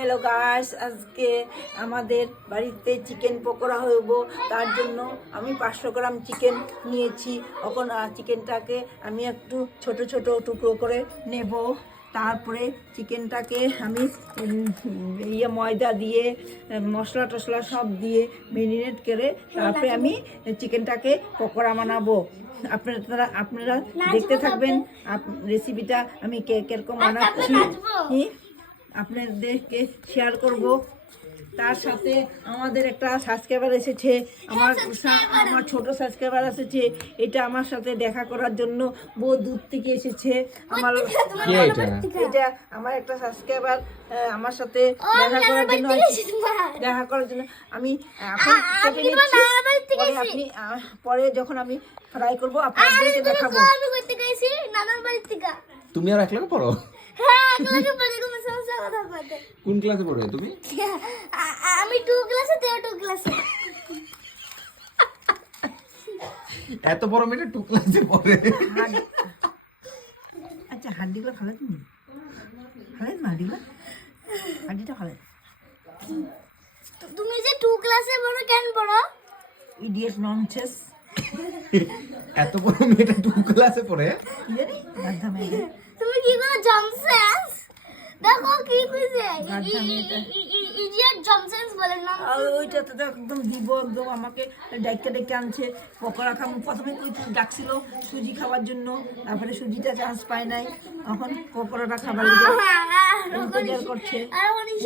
Hello guys, আজকে আমাদের বাড়িতে চিকেন পকোড়া হইব। তার জন্য আমি 500 গ্রাম চিকেন নিয়েছি। এখন চিকেনটাকে আমি একটু ছোট ছোট টুকরো করে নেব। তারপরে চিকেনটাকে আমি ময়দা দিয়ে মশলা টশলা সব দিয়ে ম্যারিনেট করে তারপরে আমি চিকেনটাকে পকোড়া বানাবো। আপনারা দেখতে থাকবেন রেসিপিটা আমি কিরকম বানাচ্ছি, আপনাদেরকে শেয়ার করব। তার সাথে আমাদের একটা সাবস্ক্রাইবার এসেছে, আমার ছোট সাবস্ক্রাইবার এসেছে। এটা আমার সাথে দেখা করার জন্য বহু দূর থেকে এসেছে। এটা আমার একটা সাবস্ক্রাইবার আমার সাথে দেখা করার জন্য আমি এখন কেটে নিচ্ছি। পরে আপনি পরে যখন আমি ফ্রাই করবো আপনাদেরকে দেখাবো। তুমি আর একলাগে পড়ো? কোন ক্লাসে পড়ো তুমি? আমি 2 ক্লাসে, তেও 2 ক্লাসে। এত বড় মেয়ে 2 ক্লাসে পড়ে? আচ্ছা, হাড্ডিগুলো খালে তুমি খালে না? হাড্ডিটা খালে। তুমি যে 2 ক্লাসে পড়ো কেন পড়ো? Idiot nonsense. এত বড় মেয়েটা 2 ক্লাসে পড়ে? কি জানি গাধা মেয়ে। তুমি কি করে জমসেন্স? দেখো কি কইছে, ইডিয়েট জমসেন্স বলে না। ওইটা তো একদম দিব, একদম আমাকে ডাইকে আনছে পকোড়া খাবো। প্রথমে তুই ডাকছিল সুজি খাওয়ার জন্য, তারপরে সুজিটা চান্স পায় নাই, এখন পকোড়াটা খাবার ইন্তজার করছে। আর অনেক